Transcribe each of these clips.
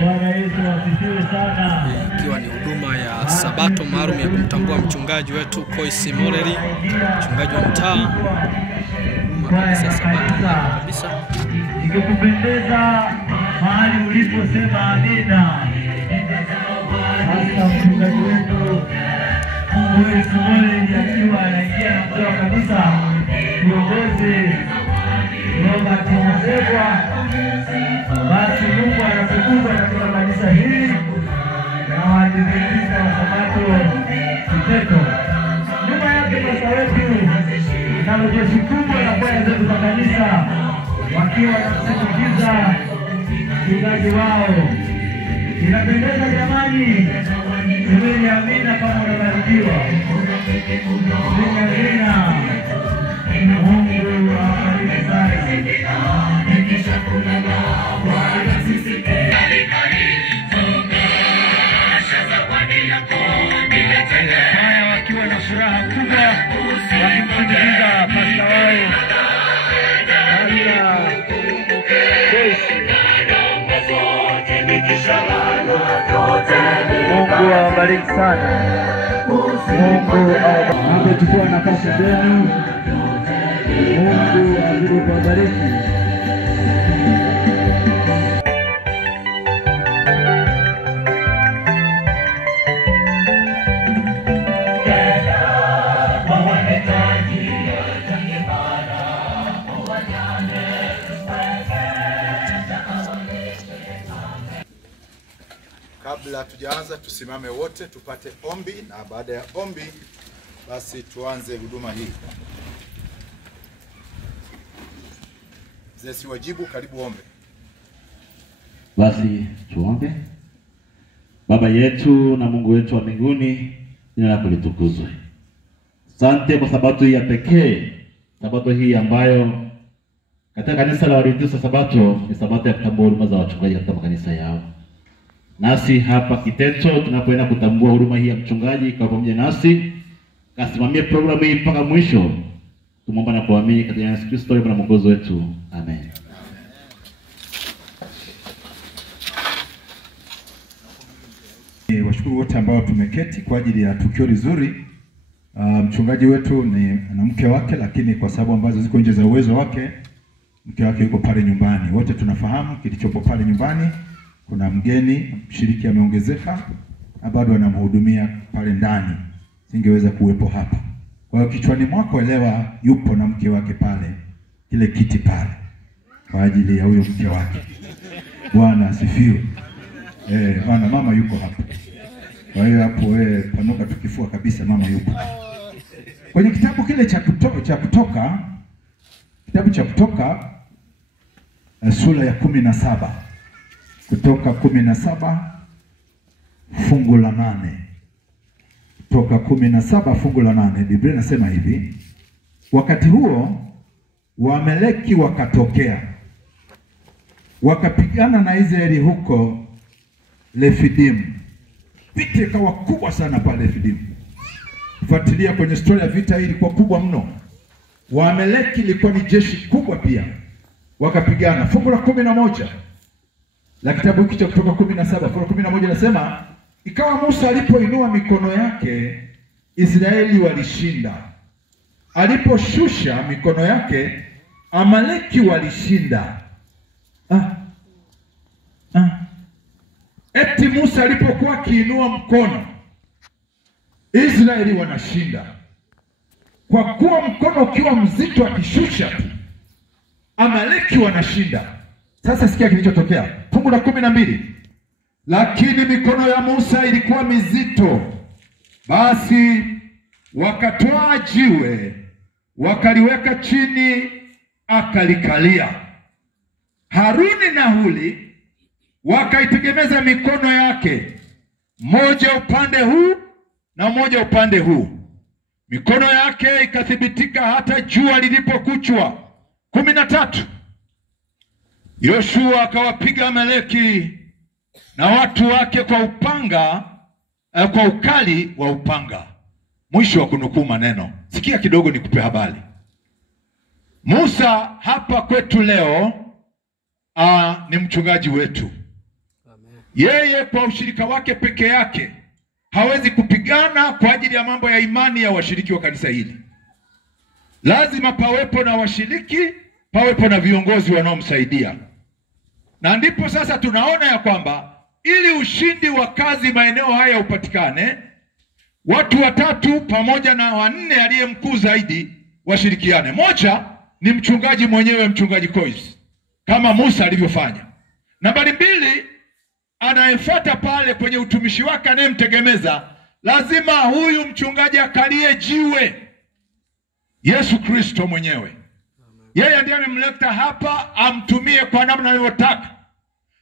Bwana Yesu asifiwe sana. Ikiwa ni huduma ya Sabato maalum ya kumtambua mchungaji wetu Koisi Moreri, mchungaji wa mtaa. Kanisa Sabato kabisa. Ikikupendeza mahali ulipo sema amina. Sasa mchungaji wetu Koisi Moreri akiwa anaingia na kutoka kanisa, kiongozi Robert Mosebwa. Basi Mungu anakukuza katika kanisa hili na waadhimisha wa Sabato Kiteto. Nyuma yake pasta wetu na jeshi kubwa la kwaya zetu za kanisa wakiwa wanasindikiza mchungaji wao. Inapendeza jamani, semeni amina kama unabarikiwa. Semeni amina. Mungu awabariki sana. Haya wakiwa na furaha kubwa wakimsindikiza pasta wao Mungu awabariki sana. Mungu chukua nafasi zenu. Mungu azidi kuwabariki. Kabla tujaanza tusimame wote tupate ombi, na baada ya ombi basi tuanze huduma hii. Zesi wajibu, karibu ombe. Basi tuombe. Baba yetu na Mungu wetu wa mbinguni, jina lako litukuzwe. Asante kwa sabato hii ya pekee, sabato hii ambayo katika kanisa la Waadventista Sabato ni sabato ya kutambua huduma za wachungaji katika makanisa yao. Nasi hapa Kiteto tunapoenda kutambua huduma hii ya mchungaji, kwa pamoja nasi kasimamia programu hii mpaka mwisho. Tumeomba na kuamini katika Yesu Kristo na Mwokozi wetu. Amen. Washukuru wote ambao tumeketi kwa ajili ya tukio lizuri. Mchungaji wetu na mke wake, lakini kwa sababu ambazo ziko nje za uwezo wake, mke wake yuko pale nyumbani. Wote tunafahamu kilichopo pale nyumbani. Kuna mgeni mshiriki ameongezeka na bado anamhudumia pale ndani, singeweza kuwepo hapa. Kwa hiyo kichwani mwako elewa yupo na mke wake pale, kile kiti pale kwa ajili ya huyo mke wake. Bwana asifiwe. Bwana, mama yuko hapa. Kwa hiyo hapo panuka tukifua kabisa, mama yupo. Kwenye kitabu kile cha Kutoka, kitabu cha Kutoka sura ya 17. Kutoka 17 fungu la 8. Kutoka 17 fungu la 8. Biblia inasema hivi: wakati huo Waamaleki wakatokea, wakapigana na Israeli huko Refidimu. Vita ikawa kubwa sana pale Refidimu. Fuatilia kwenye historia ya vita hii, ilikuwa kubwa mno. Waamaleki ilikuwa ni jeshi kubwa pia. Wakapigana. Fungu la 11 la kitabu hiki cha Kutoka 17 fungu 11 nasema, ikawa Musa alipoinua mikono yake Israeli walishinda. Aliposhusha mikono yake Amaleki walishinda. Eti Musa alipokuwa akiinua mkono Israeli wanashinda. Kwa kuwa mkono ukiwa mzito akishusha tu Amaleki wanashinda. Sasa sikia kilichotokea. Fungu la 12. Lakini mikono ya Musa ilikuwa mizito, basi wakatoa jiwe wakaliweka chini akalikalia. Haruni na Huri wakaitegemeza mikono yake, moja upande huu na moja upande huu. Mikono yake ikathibitika hata jua lilipokuchwa. 13. Yoshua akawapiga Amaleki na watu wake kwa upanga, kwa ukali wa upanga. Mwisho wa kunukuu maneno. Sikia kidogo nikupe habari. Musa hapa kwetu leo ni mchungaji wetu. Yeye kwa ushirika wake peke yake hawezi kupigana kwa ajili ya mambo ya imani ya washiriki wa kanisa hili. Lazima pawepo na washiriki, pawepo na viongozi wanaomsaidia. Na ndipo sasa tunaona ya kwamba ili ushindi wa kazi maeneo haya upatikane, watu watatu pamoja na wanne aliye mkuu zaidi washirikiane. Moja ni mchungaji mwenyewe, mchungaji Kois, kama Musa alivyofanya. Nambari mbili, anayefuata pale kwenye utumishi wake anayemtegemeza, lazima huyu mchungaji akalie jiwe, Yesu Kristo mwenyewe. Yeye ndiye amemleta hapa amtumie kwa namna anayotaka.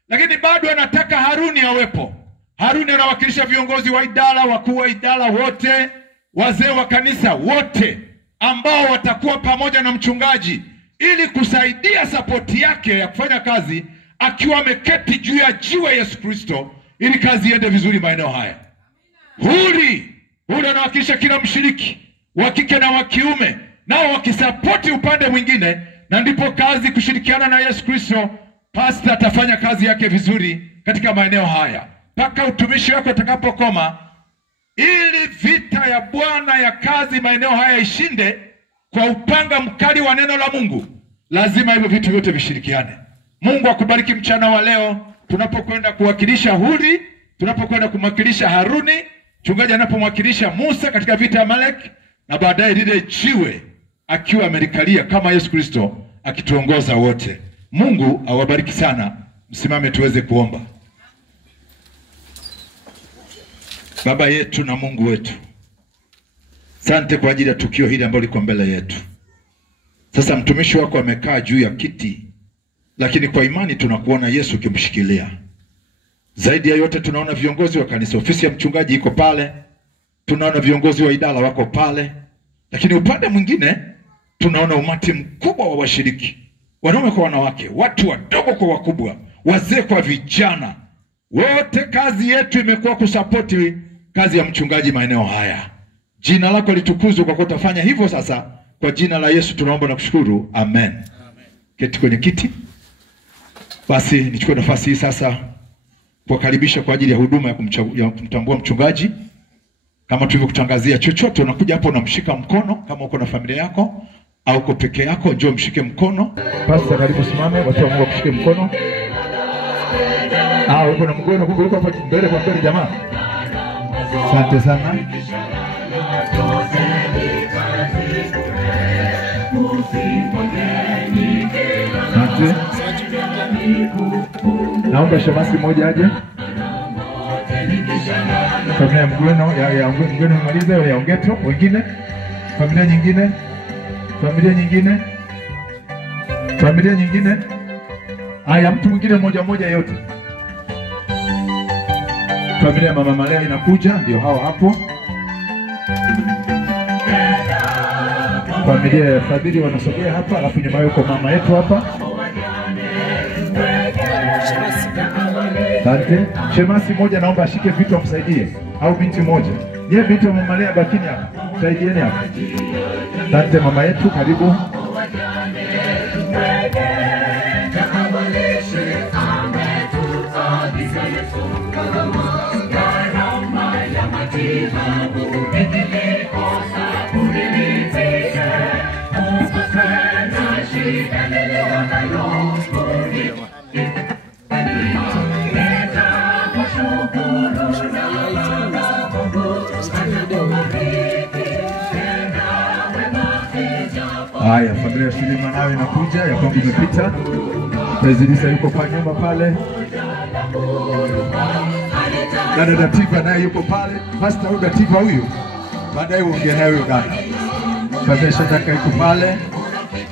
Lakini bado anataka Haruni awepo. Haruni anawakilisha viongozi wa idara, wakuu wa idara wote, wazee wa kanisa wote ambao watakuwa pamoja na mchungaji ili kusaidia sapoti yake ya kufanya kazi akiwa ameketi juu ya jiwe Yesu Kristo, ili kazi iende vizuri maeneo haya. Huri anawakilisha kila mshiriki wa kike na wa kiume, nao wakisapoti upande mwingine, na ndipo kazi kushirikiana na Yesu Kristo. Pastor atafanya kazi yake vizuri katika maeneo haya mpaka utumishi wake utakapokoma, ili vita ya Bwana ya kazi maeneo haya ishinde kwa upanga mkali wa neno la Mungu. Lazima hivyo vitu vyote vishirikiane. Mungu akubariki mchana wa leo, tunapokwenda kuwakilisha Huri, tunapokwenda kumwakilisha Haruni, mchungaji anapomwakilisha Musa katika vita ya Malek, na baadaye lile jiwe akiwa amelikalia kama Yesu Kristo akituongoza wote. Mungu awabariki sana. Msimame tuweze kuomba. Baba yetu na Mungu wetu, asante kwa ajili ya tukio hili ambalo liko mbele yetu. Sasa mtumishi wako amekaa juu ya kiti, lakini kwa imani tunakuona Yesu ukimshikilia. Zaidi ya yote tunaona viongozi wa kanisa, ofisi ya mchungaji iko pale, tunaona viongozi wa idara wako pale, lakini upande mwingine tunaona umati mkubwa wa washiriki, wanaume kwa wanawake, watu wadogo kwa wakubwa, wazee kwa vijana. Wote kazi yetu imekuwa kusapoti kazi ya mchungaji maeneo haya. Jina lako litukuzwe kwa kuwa utafanya hivyo sasa. Kwa jina la Yesu tunaomba na kushukuru. Amen. Keti kwenye kiti. Basi nichukue nafasi hii sasa kuwakaribisha kwa ajili ya huduma ya kumtambua mchungaji. Kama tulivyokutangazia, chochote unakuja hapo unamshika mkono. Kama uko na familia yako au uko peke yako, njoo mshike mkono. Pastor karibu simame, watu wa Mungu kushike mkono. Uko na mkono kumbe uko hapa mbele kwa mbele jamaa. Asante sana. Asante. Naomba shemasi moja aje. Familia ya Mgweno, ya Mgweno malize, ya Ongeto, wengine. Familia nyingine. Familia nyingine. Familia nyingine. Haya, mtu mwingine mmoja yote. Familia ya Mama Malea inakuja, ndio hao hapo. Familia ya Fadhili wanasogea hapa, alafu nyuma yuko mama yetu hapa. Asante. Shemasi moja naomba ashike vitu amsaidie, au binti moja. Yeye binti wa Mama Malea bakini hapa. Saidieni hapa. Asante mama yetu, karibu. Haya, familia Shilima nayo inakuja, ya kwangu imepita. Prezidisa yuko kwa nyuma pale. Dada Dativa naye yuko pale. Pastor huyu Dativa huyu, baadaye uongee naye huyo dada. Familia Shadaka yuko pale.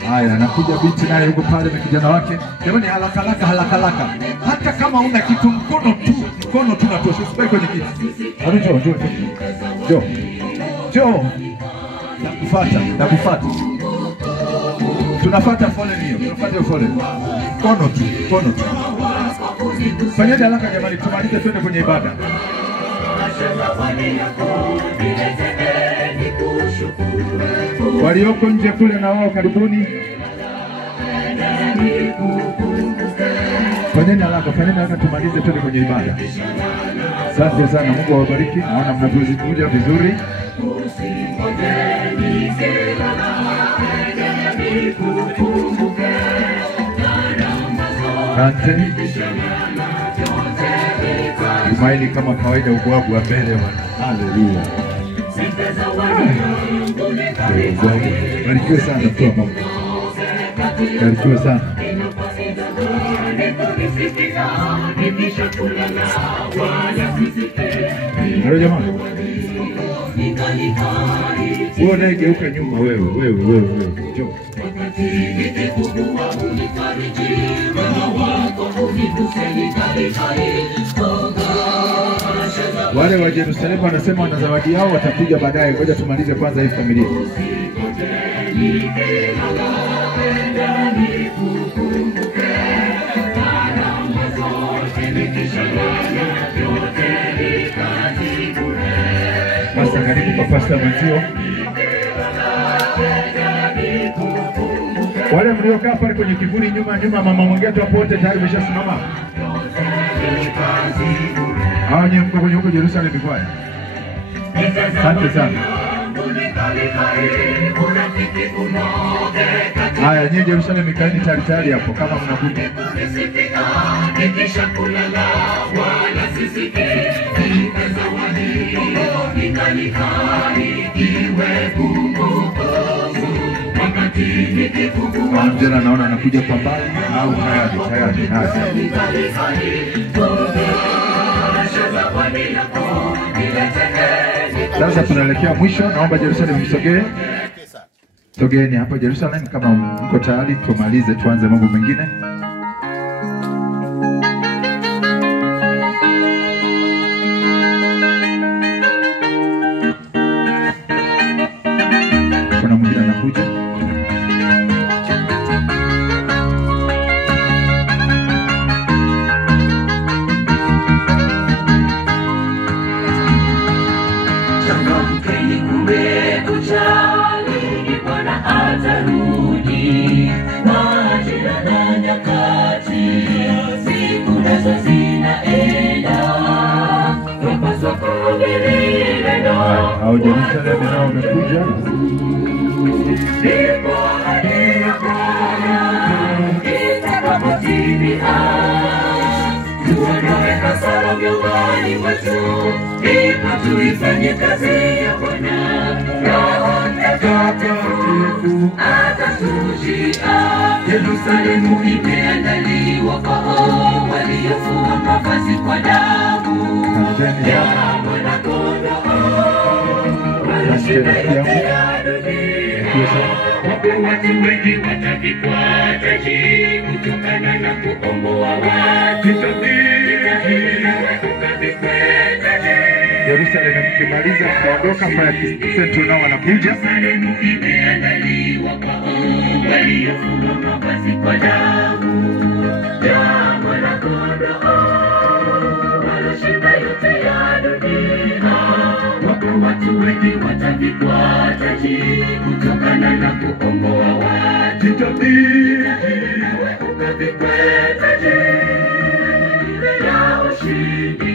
Haya, nakuja binti naye yuko pale na kijana wake. Jamani, haraka. Hata kama una kitu, mkono tu natosha, usibai kwenye kiti. Njoo. Nakufuata. Tunafuata foleni hiyo, tunafuata foleni. Mkono tu. Fanyeni haraka jamani, tumalize twende kwenye ibada. Walioko nje kule na wao karibuni. Fanyeni haraka tumalize tuende kwenye ibada. Asante sana, Mungu awabariki. Naona mnakuja vizuri. Asante. Tumaini kama kawaida ubwabu wa mbele bwana. Haleluya. Barikiwe sana mtu wa Mungu. Barikiwe sana. Halo jamani. Wewe unageuka nyuma wewe. Njoo. Wale wa Yerusalemu wanasema wana zawadi yao watakuja baadaye. Ngoja tumalize kwanza hii familia. Basta karibu kwa pasta mwenzio. Wale mliokaa pale kwenye kivuli nyuma mama mwengetu hapo wote tayari wameshasimama. Hao nyewe mko kwenye huko Yerusalemu kwaya. Asante sana. Haya nyewe Yerusalemu kaeni tayari hapo kama mnakuja. Angela naona anakuja kwa mbali au tayari. Sasa tunaelekea mwisho, naomba Yerusalemu msogee. Sogeeni hapa Yerusalemu kama mko tayari tumalize tuanze mambo mengine. Kuna mwingine anakuja. Au Yerusalemu nao wamekuja. Tuondoe kasoro miongoni mwetu, tuifanye kazi ya Bwana. Roho Mtakatifu atatujia. Yerusalemu imeandaliwa kwa waliofua mavazi kwa damu ya Mwana-Kondoo. Watu wengi watavikwa taji kutokana na kukomboa watu. Yerusalemu mkimaliza mtaondoka kwa Central nao wanakuja. Yerusalemu imeandaliwa kwa waliofua mavazi kwa damu ya Mwana-Kondoo. Wanashinda yote ya dunia. Watu wengi watavikwa taji kutokana na kukomboa watu. Nawe ukavikwe taji ya ushindi.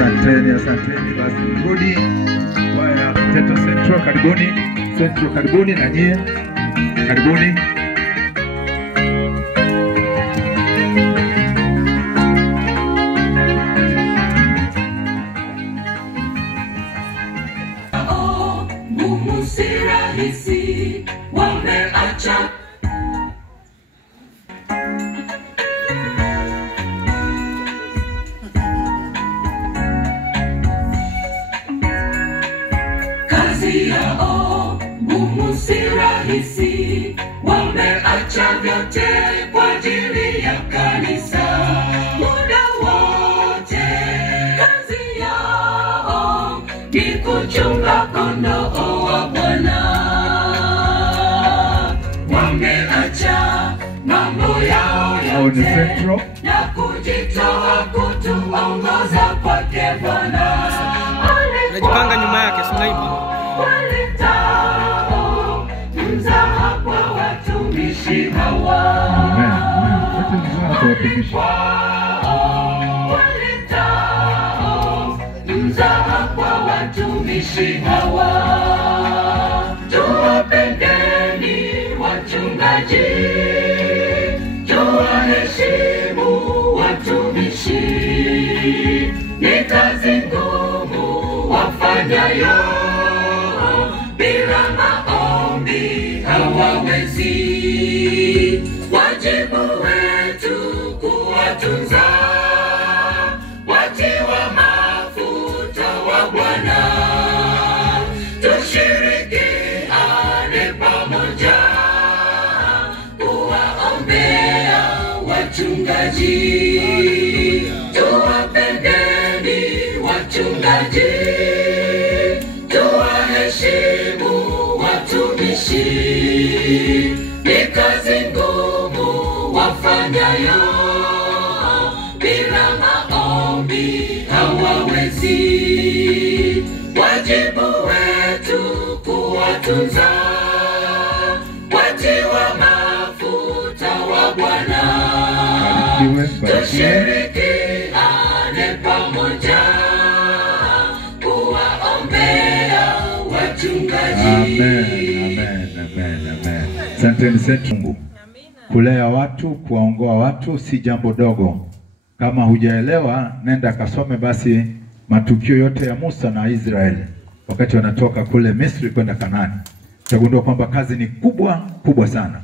Asanteni basi rudi. Waya Teto Central karibuni na nyie. Karibuni. Wameacha kazi yao ngumu, si rahisi. Wameacha vyote kwa ajili ya kanisa. Muda wote kazi yao ni kuchunga kondoo wa Bwana. Wameacha mambo yao yote na kujitoa kutuongoza kwake Bwana. Najipanga nyuma yake Sunaima. Amen. kwa watumishi. Mzaha kwa watumishi hawa, tuwapendeni wachungaji, tuwaheshimu watumishi. Ni kazi ngumu wafanyayo, bila maombi hawawezi. Wajibu wetu kuwatunza watiwa mafuta wa Bwana. Tushirikiane pamoja kuwaombea wachungaji. Tuwapendeni wachungaji, tuwaheshimu watumishi. Ni kazi ngumu wafanyayo, bila maombi hawawezi. Wajibu wetu kuwatunza watiwa mafuta wa Bwana. Tushirikiane pamoja kuwaombea wachungaji. Amen. Asanteni Mungu. Kulea watu, kuwaongoa watu si jambo dogo. Kama hujaelewa, nenda kasome basi matukio yote ya Musa na Israeli wakati wanatoka kule Misri kwenda Kanaani. Utagundua kwamba kazi ni kubwa sana.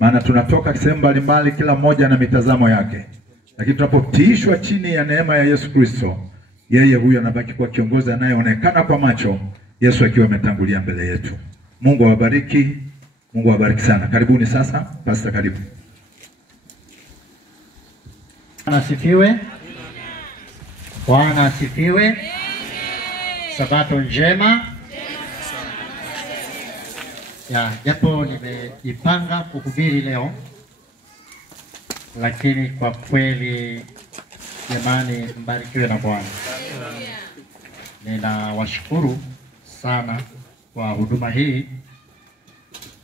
Maana tunatoka sehemu mbalimbali, kila mmoja na mitazamo yake. Lakini tunapotiishwa chini ya neema ya Yesu Kristo, yeye huyo anabaki kuwa kiongozi anayeonekana kwa macho, Yesu akiwa ametangulia mbele yetu. Mungu awabariki. Mungu awabariki sana. Karibuni sasa, Pastor, karibu. Bwana asifiwe. Bwana asifiwe. Sabato njema. Japo nimejipanga kuhubiri leo, lakini kwa kweli jamani, mbarikiwe na Bwana. Ninawashukuru sana kwa huduma hii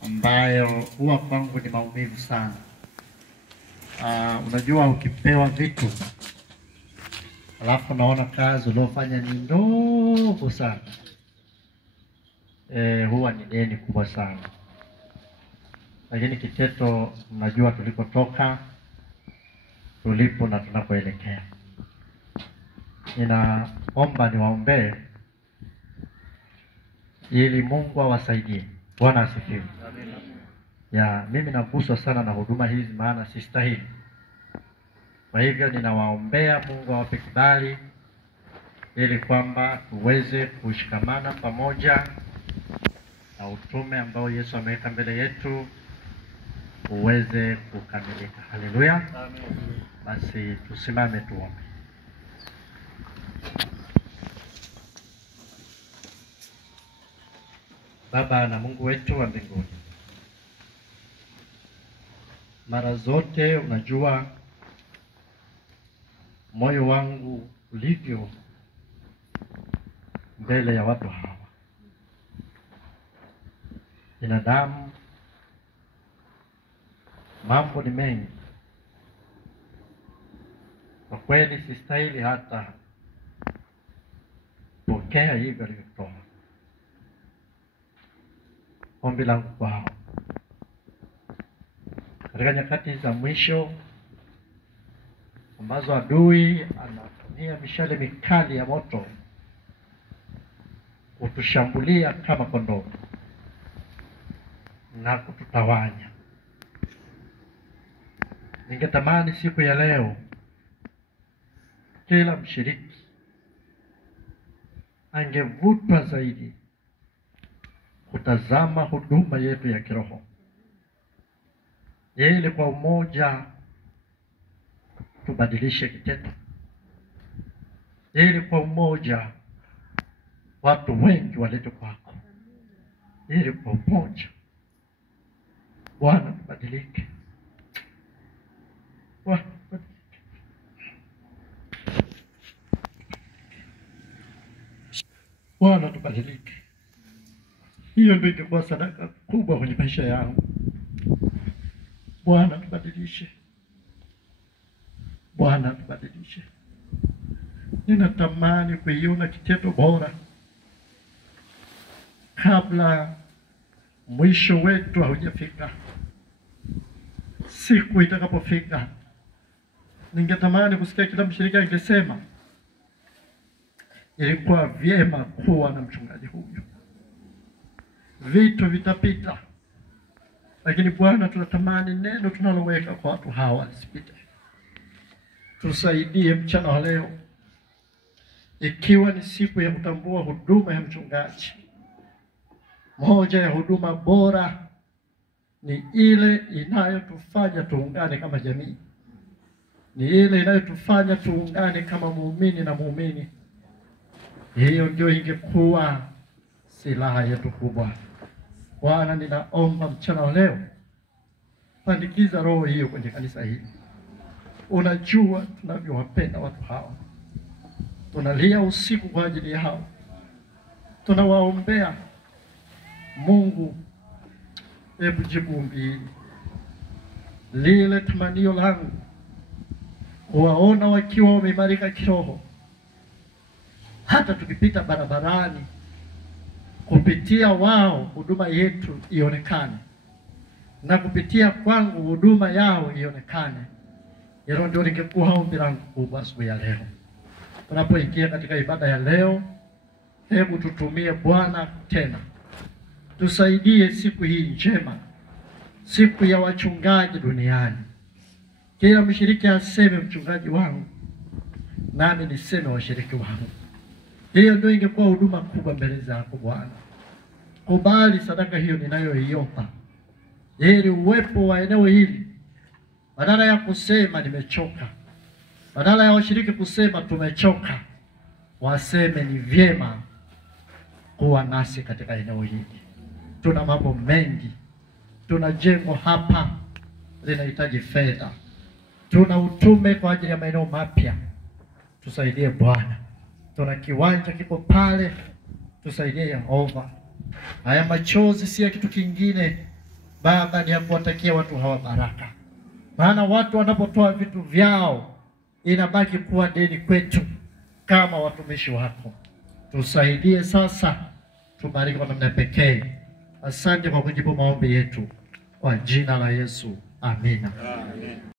ambayo huwa kwangu ni maumivu sana. Unajua ukipewa vitu alafu naona kazi uliofanya ni ndogo sana, huwa ni deni kubwa sana. Lakini Kiteto, mnajua tulikotoka, tulipo na tunakoelekea. Ninaomba niwaombee ili Mungu awasaidie. Bwana asifiwe. Mimi naguswa sana na huduma hizi, maana sistahili. Kwa hivyo ninawaombea Mungu awape kibali ili kwamba tuweze kushikamana pamoja na utume ambao Yesu ameweka mbele yetu uweze kukamilika. Haleluya. Amen. Basi tusimame tuombe. Baba na Mungu wetu wa mbinguni, mara zote unajua moyo wangu ulivyo mbele ya watu hawa. Binadamu, mambo ni mengi. Kwa kweli sistahili hata pokea hivyo alivyotoa. Ombi langu kwao, katika nyakati za mwisho ambazo adui anatumia mishale mikali ya moto kutushambulia kama kondoo na kututawanya, ningetamani siku ya leo kila mshiriki angevutwa zaidi kutazama huduma yetu ya kiroho, ili kwa umoja tubadilishe Kiteto, ili kwa umoja watu wengi walete kwako, ili kwa umoja Bwana tubadilike. Bwana tubadilike. Hiyo ndio ingekuwa sadaka kubwa kwenye maisha yangu. Bwana tubadilishe. Bwana tubadilishe. Ninatamani kuiona kitendo bora kabla mwisho wetu haujafika. Siku itakapofika, ningetamani kusikia kila mshiriki angesema ilikuwa vyema kuwa na mchungaji huyu. Vitu vitapita, lakini Bwana, tunatamani neno tunaloweka kwa watu hawa lisipite. Tusaidie mchana wa leo, ikiwa ni siku ya kutambua huduma ya mchungaji. Moja ya huduma bora ni ile inayotufanya tuungane kama jamii, ni ile inayotufanya tuungane kama muumini na muumini. Hiyo ndio ingekuwa silaha yetu kubwa. Bwana, ninaomba mchana wa leo, pandikiza roho hiyo kwenye kanisa hili. Unajua tunavyowapenda watu hawa, tunalia usiku kwa ajili yao, tunawaombea. Mungu, hebu jibu ombi hili. Lile tamanio langu kuwaona wakiwa wameimarika kiroho, hata tukipita barabarani, kupitia wao huduma yetu ionekane, na kupitia kwangu huduma yao ionekane. Hilo ndio lingekuwa ombi langu kubwa asubuhi ya leo. Tunapoingia katika ibada ya leo, hebu tutumie Bwana tena. Tusaidie siku hii njema, siku ya wachungaji duniani. Kila mshiriki aseme mchungaji wangu, nami niseme washiriki wangu. Hiyo ndio ingekuwa huduma kubwa mbele zako Bwana. Kubali sadaka hiyo ninayoiomba, ili uwepo wa eneo hili, badala ya kusema nimechoka, badala ya washiriki kusema tumechoka, waseme ni vyema kuwa nasi katika eneo hili. Tuna mambo mengi, tuna jengo hapa linahitaji fedha, tuna utume kwa ajili ya maeneo mapya. Tusaidie Bwana. Tuna kiwanja kiko pale, tusaidie Yehova. Haya machozi si ya kitu kingine Baba, ni ya kuwatakia watu hawa baraka. Maana watu wanapotoa vitu vyao, inabaki kuwa deni kwetu kama watumishi wako. Tusaidie sasa, tubariki kwa namna pekee. Asante kwa kujibu maombi yetu, kwa jina la Yesu, amina. Amen.